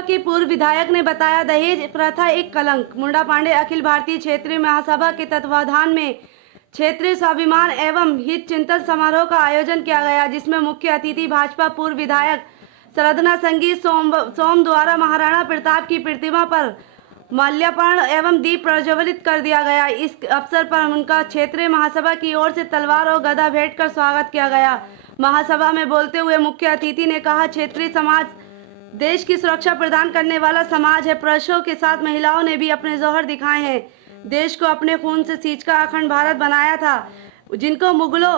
महासभा के पूर्व विधायक ने बताया, दहेज प्रथा एक कलंक। मुंडा पांडे अखिल भारतीय क्षेत्रीय महासभा के तत्वावधान में क्षेत्रीय स्वाभिमान एवं हित चिंतन समारोह का आयोजन किया गया, जिसमें मुख्य अतिथि भाजपा पूर्व विधायक सरधना संगीत सोम द्वारा महाराणा प्रताप की प्रतिमा पर माल्यार्पण एवं दीप प्रज्वलित कर दिया गया। इस अवसर पर उनका क्षेत्रीय महासभा की ओर से तलवार और गदा भेंट कर स्वागत किया गया। महासभा में बोलते हुए मुख्य अतिथि ने कहा, क्षेत्रीय समाज देश की सुरक्षा प्रदान करने वाला समाज है। पुरुषों के साथ महिलाओं ने भी अपने जौहर दिखाए हैं। देश को अपने खून से सींचकर अखंड भारत बनाया था, जिनको मुगलों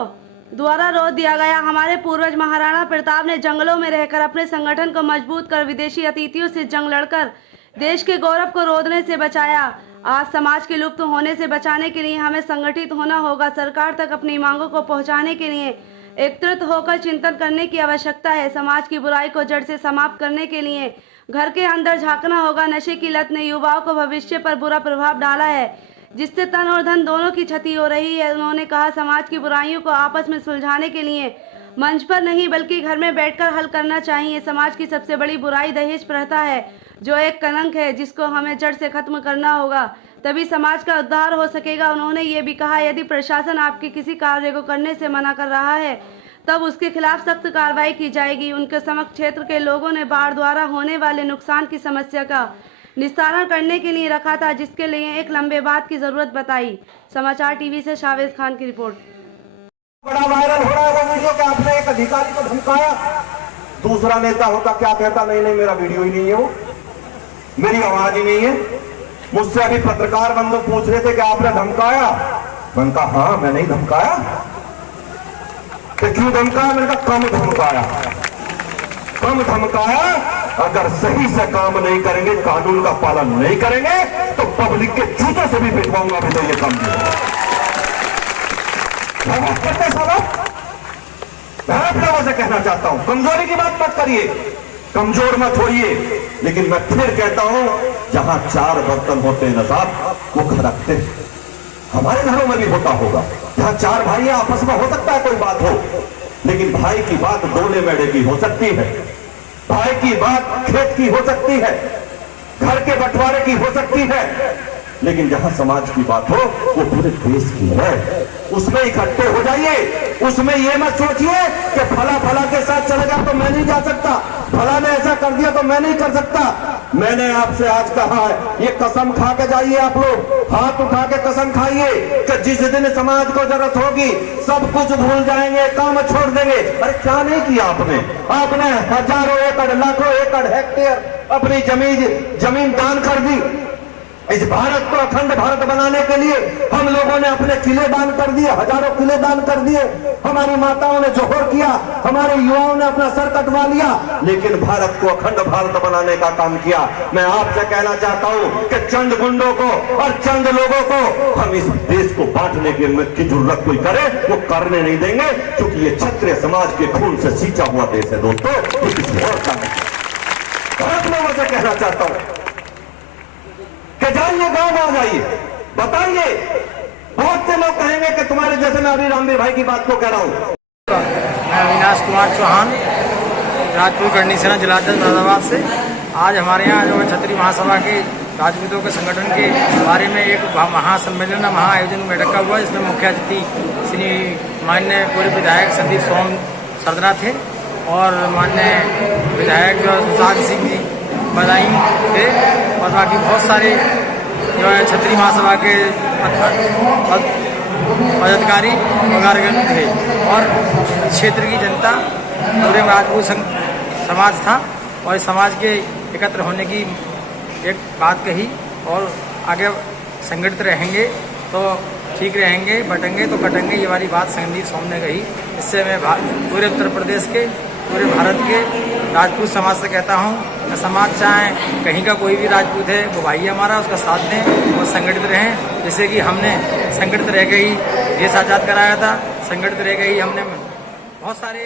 द्वारा रोक दिया गया। हमारे पूर्वज महाराणा प्रताप ने जंगलों में रहकर अपने संगठन को मजबूत कर विदेशी अतिथियों से जंग लड़कर देश के गौरव को रोधने से बचाया। आज समाज के लुप्त होने से बचाने के लिए हमें संगठित होना होगा। सरकार तक अपनी मांगों को पहुंचाने के लिए एकत्रित होकर चिंतन करने की आवश्यकता है। समाज की बुराई को जड़ से समाप्त करने के लिए घर के अंदर झांकना होगा। नशे की लत ने युवाओं को भविष्य पर बुरा प्रभाव डाला है, जिससे तन और धन दोनों की क्षति हो रही है। उन्होंने कहा, समाज की बुराइयों को आपस में सुलझाने के लिए मंच पर नहीं बल्कि घर में बैठकर हल करना चाहिए। समाज की सबसे बड़ी बुराई दहेज प्रथा है, जो एक कलंक है, जिसको हमें जड़ से खत्म करना होगा, तभी समाज का उद्धार हो सकेगा। उन्होंने ये भी कहा, यदि प्रशासन आपके किसी कार्य को करने से मना कर रहा है तब उसके खिलाफ सख्त कार्रवाई की जाएगी। उनके समक्ष क्षेत्र के लोगों ने बाढ़ द्वारा होने वाले नुकसान की समस्या का निस्तारण करने के लिए रखा था, जिसके लिए एक लंबे बाद की जरूरत बताई। समाचार टीवी से शावेज खान की रिपोर्ट। बड़ा वायरल हो रहा है वो वीडियो कि आपने एक अधिकारी को धमकाया। दूसरा नेता होता क्या कहता, नहीं नहीं मेरा वीडियो ही नहीं है, वो मेरी आवाज ही नहीं है। मुझसे अभी पत्रकार बंधु पूछ रहे थे कि आपने धमकाया। मैंने कहा हाँ, मैंने ही धमकाया। तो क्यों धमकाया? मैंने कहा कम धमकाया, कम धमकाया। अगर सही से काम नहीं करेंगे, कानून का पालन नहीं करेंगे, तो पब्लिक के जूतों से भी पिटवाऊंगा। भी तो ये काम करते सबक। मैं आप लोगों से कहना चाहता हूं, कमजोरी की बात मत करिए, कमजोर मत होइए। लेकिन मैं फिर कहता हूं, जहां चार बर्तन होते हैं ना साहब, वो खड़कते हैं। हमारे घरों में भी होता होगा, जहां चार भाई आपस में हो सकता है कोई बात हो, लेकिन भाई की बात डोले मेढ़े की हो सकती है, भाई की बात खेत की हो सकती है, घर के बंटवारे की हो सकती है, लेकिन जहां समाज की बात हो वो पूरे देश की है। उसमें इकट्ठे हो जाइए। उसमें ये मत सोचिए कि फला फला के साथ चलेगा तो मैं नहीं जा सकता, फला ने ऐसा कर दिया तो मैं नहीं कर सकता। मैंने आपसे आज कहा है, ये कसम खा के जाइए, आप लोग हाथ उठा के कसम खाइए कि जिस दिन समाज को जरूरत होगी सब कुछ भूल जाएंगे, काम छोड़ देंगे। अरे क्या नहीं किया आपने? आपने हजारों एकड़, लाखों एकड़, हेक्टेयर अपनी जमीन दान कर दी। इस भारत को अखंड भारत बनाने के लिए हम लोगों ने अपने किले दान कर दिए, हजारों किले दान कर दिए। हमारी माताओं ने जोहर किया, हमारे युवाओं ने अपना सर कटवा लिया, लेकिन भारत को अखंड भारत बनाने का काम किया। मैं आपसे कहना चाहता हूं कि चंद गुंडों को और चंद लोगों को हम इस देश को बांटने की जरूरत कोई करे, वो करने नहीं देंगे, क्योंकि ये क्षत्रिय समाज के खून से सींचा हुआ देश है दोस्तों, ये किसी और का नहीं। आप लोगों से कहना चाहता हूं कि जाइए, गांव आ जाइए, बताइए। बहुत से लोग कहेंगे कि तुम्हारे जैसे, मैं अभी रामवीर भाई की बात को कह रहा हूँ। मैं अविनाश कुमार चौहान, राजपूत गढ़नी सेना जिलाध्यक्ष मुरादाबाद से। आज हमारे यहाँ जो क्षत्रिय महासभा के राजपूतों के संगठन के बारे में एक महासम्मेलन, महाआयोजन में रखा हुआ, जिसमें मुख्य अतिथि श्री माननीय पूर्व विधायक संदीप सोम सरधना थे और माननीय विधायक जो सुशांत सिंह जी बधाई थे, और बाकी बहुत सारे जो है क्षत्रिय महासभा के पदाधिकारी वगैरह थे, और क्षेत्र की जनता, पूरे राजपूत समाज था, और इस समाज के एकत्र होने की एक बात कही, और आगे संगठित रहेंगे तो ठीक रहेंगे, बटेंगे तो कटेंगे, ये वाली बात संदीप सोम ने कही। इससे मैं पूरे उत्तर प्रदेश के, पूरे भारत के राजपूत समाज से कहता हूँ, समाज चाहे कहीं का कोई भी राजपूत है, वो भाई हमारा, उसका साथ दें, वो संगठित रहें। जैसे कि हमने संगठित रह के ही देश आज़ाद कराया था, संगठित रह के ही हमने बहुत सारे